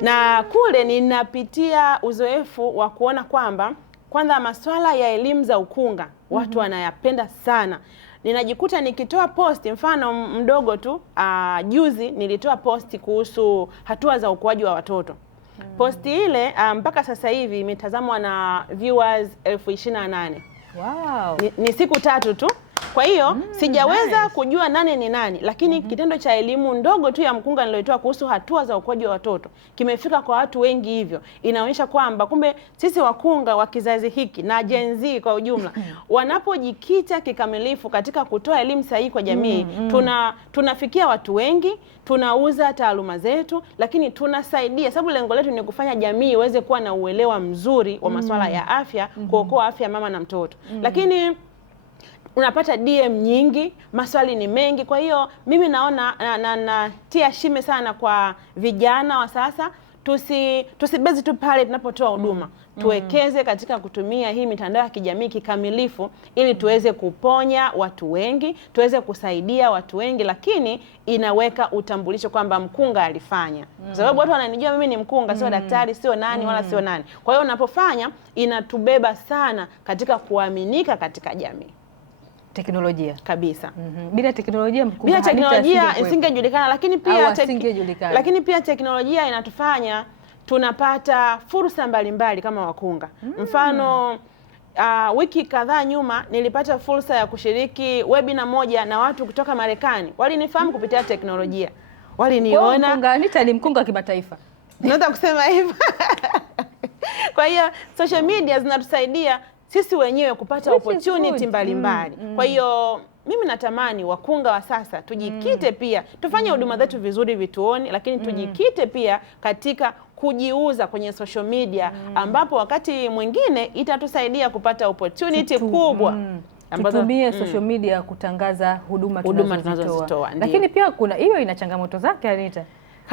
Na kule ninapitia uzoefu wa kuona kwamba kwanza masuala ya elimu za ukunga watu wanayapenda sana. Ninajikuta nikitoa posti, mfano mdogo tu, juzi nilitoa posti kuhusu hatua za ukuaji wa watoto. Posti ile mpaka sasa hivi imetazamwa na viewers 28,000. Wow. Ni siku 3 tu. Kwa hiyo sijaweza kujua nani ni nani, lakini kitendo cha elimu ndogo tu ya mkunga niloitoa kuhusu hatua za ukuaji wa watoto kimefika kwa watu wengi, hivyo inaonyesha kwamba kumbe sisi wakunga wa kizazi hiki na Gen Z kwa ujumla wanapojikita kikamilifu katika kutoa elimu sahihi kwa jamii, tunafikia watu wengi, tunauza taaluma zetu, lakini tunasaidia, sababu lengo letu ni kufanya jamii iweze kuwa na uelewa mzuri wa masuala ya afya, kuokoa afya mama na mtoto. Lakini unapata DM nyingi, maswali ni mengi. Kwa hiyo mimi naona natia shime sana kwa vijana wa sasa, tusibezi tu pale tunapotoa huduma. Tuwekeze katika kutumia hii mitandao ya kijamii kikamilifu ili tuweze kuponya watu wengi, tuweze kusaidia watu wengi, lakini inaweka utambulisho kwamba mkunga alifanya. Kwa sababu watu wananijua mimi ni mkunga, sio daktari, sio nani wala sio nani. Kwa hiyo unapofanya inatubeba sana katika kuaminika katika jamii. Teknolojia kabisa. Bila teknolojia mkunga, bila teknolojia isingejulikana, lakini pia teknolojia inatufanya tunapata fursa mbalimbali kama wakunga. Mfano wiki kadhaa nyuma nilipata fursa ya kushiriki webinar moja na watu kutoka Marekani. Walinifahamu kupitia teknolojia. Waliniona. Mkunga Anita ni mkunga kimataifa. Naweza kusema hivyo. Kwa hiyo social media zinatusaidia sisi wenyewe kupata opportunity mbalimbali. Kwa hiyo mimi natamani wakunga wa sasa tujikite pia, tufanye huduma zetu vizuri vituoni, lakini tujikite pia katika kujiuza kwenye social media, ambapo wakati mwingine itatusaidia kupata opportunity kubwa. Tutumie social media kutangaza huduma tunazozitoa. Lakini pia kuna hiyo ina changamoto zake, Anita.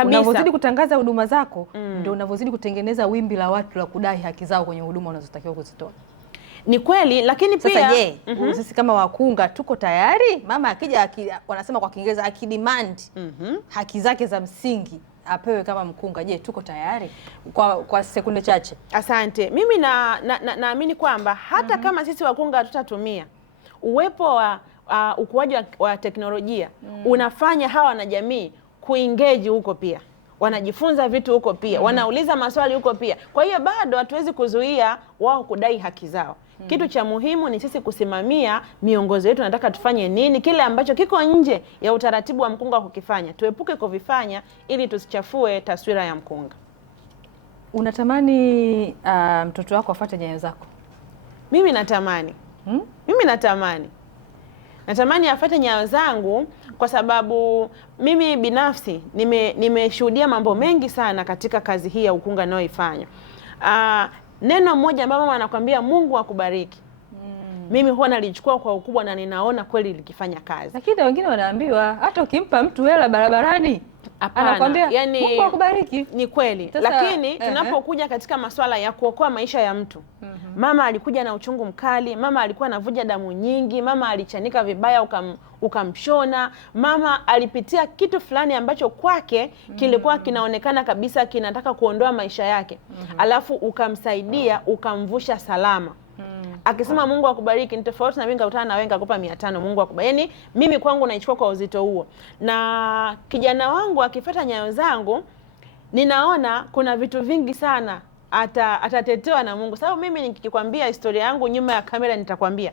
Unavyozidi kutangaza huduma zako, ndio unavyozidi kutengeneza wimbi la watu la kudai haki zao kwenye huduma unazotakiwa kuzitoa. Ni kweli, lakini pia sasa sisi kama wakunga tuko tayari? Mama akija wanasema kwa Kiingereza akidemand haki zake za msingi apewe kama mkunga, je, tuko tayari? Kwa sekunde chache. Asante. Mimi naamini kwamba hata kama sisi wakunga hatutatumia, uwepo wa ukuaji wa teknolojia unafanya hawa na jamii kuengage huko pia. Wanajifunza vitu huko pia, wanauliza maswali huko pia. Kwa hiyo bado hatuwezi kuzuia wao kudai haki zao. Kitu cha muhimu ni sisi kusimamia miongozo yetu, nataka tufanye nini, kile ambacho kiko nje ya utaratibu wa mkunga kukifanya tuepuke kuvifanya, ili tusichafue taswira ya mkunga. Unatamani mtoto wako afuate nyayo zako? Mimi natamani. Mimi natamani afuate nyayo zangu, kwa sababu mimi binafsi nimeshuhudia mambo mengi sana katika kazi hii ya ukunga ninayoifanya. Neno moja ambalo mama anakuambia Mungu akubariki. Mimi huwa nalichukua kwa ukubwa na ninaona kweli likifanya kazi. Lakini wengine wanaambiwa hata ukimpa mtu hela barabarani anakuambia Mungu akubariki. Ni kweli. Lakini tunapokuja katika masuala ya kuokoa maisha ya mtu, mama alikuja na uchungu mkali, mama alikuwa anavuja damu nyingi, mama alichanika vibaya ukamshona, mama alipitia kitu fulani ambacho kwake kilikuwa kinaonekana kabisa kinataka kuondoa maisha yake, alafu ukamsaidia, ukamvusha salama. Akisema Mungu akubariki ni tofauti na mimi ngakutana na wewe ngakupa 500 Mungu akubariki. Yaani mimi kwangu naichukua kwa uzito huo. Na kijana wangu akifuata nyayo zangu, ninaona kuna vitu vingi sana atatetewa na Mungu. Sababu mimi nikikwambia historia yangu nyuma ya kamera nitakwambia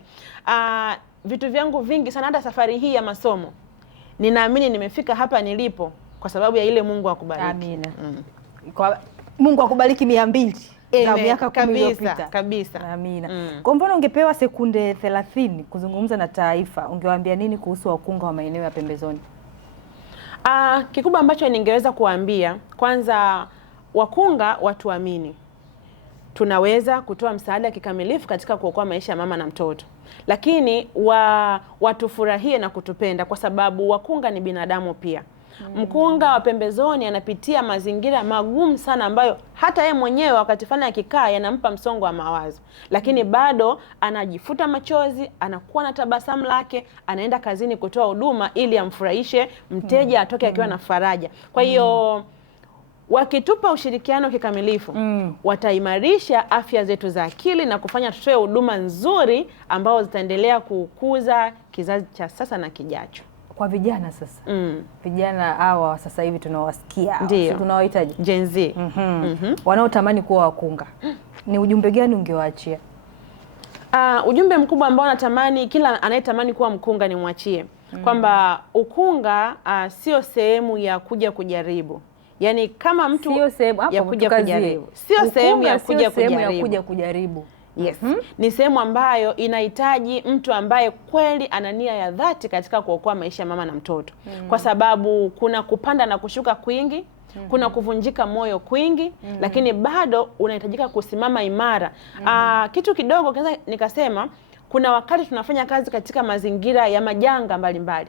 vitu vyangu vingi sana, hata safari hii ya masomo. Ninaamini nimefika hapa nilipo kwa sababu ya ile Mungu akubariki. Amina. Kwa Mungu akubariki 200. Na miaka 10 iliyopita. Kabisa. Amina. Kwa mfano ungepewa sekunde 30 kuzungumza na taifa, ungewaambia nini kuhusu wakunga wa maeneo ya pembezoni? Kikubwa ambacho ningeweza kuambia, kwanza wakunga watuamini. Tunaweza kutoa msaada kikamilifu katika kuokoa maisha ya mama na mtoto. Lakini watufurahie na kutupenda, kwa sababu wakunga ni binadamu pia. Mkunga wa pembezoni anapitia mazingira magumu sana ambayo hata yeye mwenyewe wakati fulani akikaa yanampa msongo wa mawazo, lakini bado anajifuta machozi, anakuwa na tabasamu lake, anaenda kazini kutoa huduma ili amfurahishe mteja, atoke akiwa na faraja. Kwa hiyo wakitupa ushirikiano kikamilifu, wataimarisha afya zetu za akili na kufanya tutoe huduma nzuri ambao zitaendelea kukuza kizazi cha sasa na kijacho. Kwa vijana sasa, vijana hawa sasa hivi tunawasikia, tunawahitaji Gen Z, wanaotamani kuwa wakunga, ni ujumbe gani ungewaachia? Ujumbe mkubwa ambao natamani kila anayetamani kuwa mkunga nimwachie kwamba ukunga sio sehemu ya kuja kujaribu. Yaani kama mtu sio sehemu ya kuja kujaribu. Sio sehemu ya kuja kujaribu. Yes. Ni sehemu ambayo inahitaji mtu ambaye kweli ana nia ya dhati katika kuokoa maisha ya mama na mtoto. Kwa sababu kuna kupanda na kushuka kwingi, kuna kuvunjika moyo kwingi, lakini bado unahitajika kusimama imara. Kitu kidogo nikasema kuna wakati tunafanya kazi katika mazingira ya majanga mbalimbali.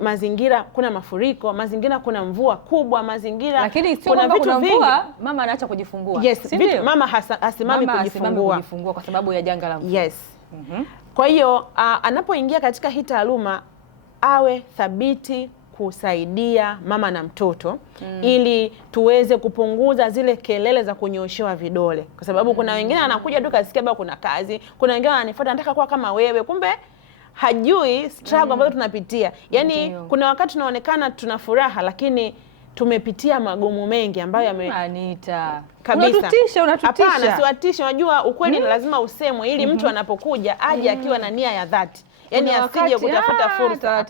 Mazingira kuna mafuriko, mazingira kuna mvua kubwa, mazingira lakini kuna vitu mvua, mama anaacha kujifungua. Yes, mama hasimami kujifungua kwa sababu ya janga la mvua. Yes. Kwa hiyo anapoingia katika hii taaluma awe thabiti kusaidia mama na mtoto ili tuweze kupunguza zile kelele za kunyoshewa vidole, kwa sababu kuna wengine anakuja tu kasikia baba kuna kazi, kuna wengine wananifuata nataka kuwa kama wewe, kumbe hajui struggle ambayo tunapitia. Yaani kuna wakati tunaonekana tuna furaha lakini tumepitia magumu mengi ambayo Anita. Kabisa. Unatutisha. Hapana, siwatisha. Unajua ukweli lazima usemwe ili mtu anapokuja aje akiwa na nia ya dhati. Yaani asije kutafuta fursa.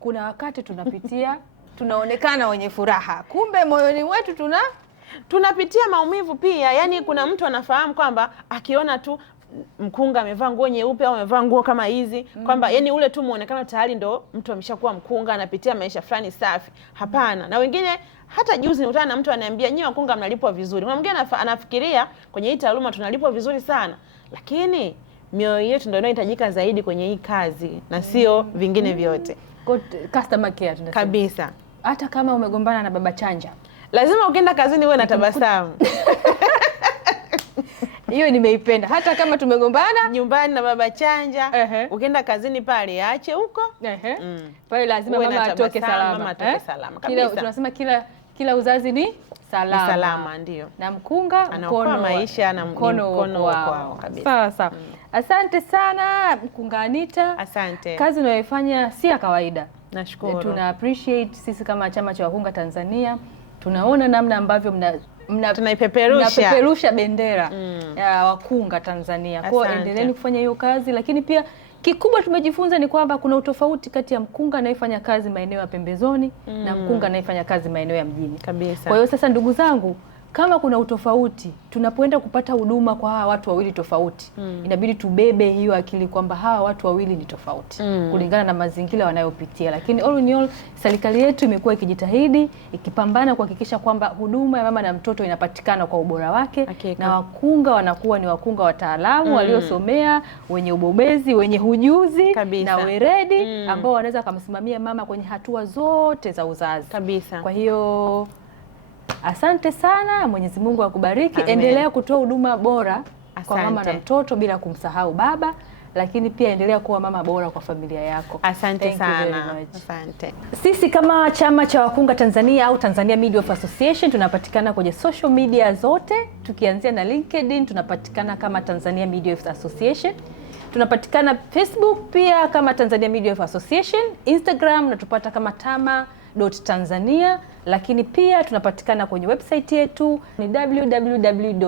Kuna wakati tunapitia tunaonekana wenye furaha, kumbe moyoni mwetu tunapitia maumivu pia. Yaani kuna mtu anafahamu kwamba akiona tu mkunga amevaa nguo nyeupe au amevaa nguo kama hizi kwamba yani ule tu muonekano tayari ndo mtu ameshakuwa mkunga, anapitia maisha fulani safi. Hapana. Na wengine hata juzi nikutana na mtu ananiambia nyinyi wakunga mnalipwa vizuri. Mwingine anafikiria kwenye hii taaluma tunalipwa vizuri sana, lakini mioyo yetu ndio inahitajika zaidi kwenye hii kazi na sio vingine vyote. Customer care tunasema. Kabisa. Hata kama umegombana na baba chanja, lazima ukienda kazini uwe na tabasamu. Hiyo nimeipenda. Hata kama tumegombana nyumbani na baba chanja, ukienda kazini pale aache huko. Pale lazima mama atoke salama. Mama atoke salama. Kabisa. Tunasema kila uzazi ni salama. Ni salama ndio. Na mkunga anaokoa maisha na mkono wao kabisa. Sawa. Asante sana Mkunga Anita. Asante. Kazi unayoifanya si ya kawaida. Nashukuru. Tuna appreciate sisi kama chama cha wakunga Tanzania. Tunaona namna ambavyo tunaipeperusha bendera ya wakunga Tanzania. Kwa hiyo endeleeni kufanya hiyo kazi, lakini pia kikubwa tumejifunza ni kwamba kuna utofauti kati ya mkunga anayefanya kazi maeneo ya pembezoni na mkunga anayefanya kazi maeneo ya mjini. Kabisa. Kwa hiyo sasa, ndugu zangu, kama kuna utofauti, tunapoenda kupata huduma kwa hawa watu wawili tofauti, inabidi tubebe hiyo akili kwamba hawa watu wawili ni tofauti kulingana na mazingira wanayopitia. Lakini all in all, serikali yetu imekuwa ikijitahidi, ikipambana kuhakikisha kwamba huduma ya mama na mtoto inapatikana kwa ubora wake. Na wakunga wanakuwa ni wakunga wataalamu waliosomea, wenye ubobezi, wenye ujuzi na weredi ambao wanaweza kumsimamia mama kwenye hatua zote za uzazi. Kabisa. Kwa hiyo asante sana, Mwenyezi Mungu akubariki. Endelea kutoa huduma bora kwa mama na mtoto bila kumsahau baba, lakini pia endelea kuwa mama bora kwa familia yako. Asante sana. Asante. Sisi kama chama cha wakunga Tanzania au Tanzania Midwife Association tunapatikana kwenye social media zote, tukianzia na LinkedIn tunapatikana kama Tanzania Midwife Association. Tunapatikana Facebook pia kama Tanzania Midwife Association, Instagram natupata kama tama.tanzania, lakini pia tunapatikana kwenye website yetu ni www.tama.co.tz.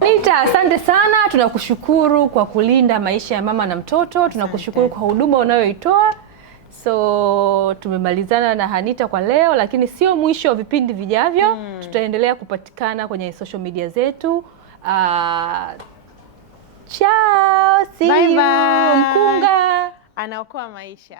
Anita, asante sana, tunakushukuru kwa kulinda maisha ya mama na mtoto, tunakushukuru kwa huduma unayoitoa. So tumemalizana na Anita kwa leo, lakini sio mwisho wa vipindi vijavyo. Tutaendelea kupatikana kwenye social media zetu. Ciao, see you. Mkunga anaokoa maisha.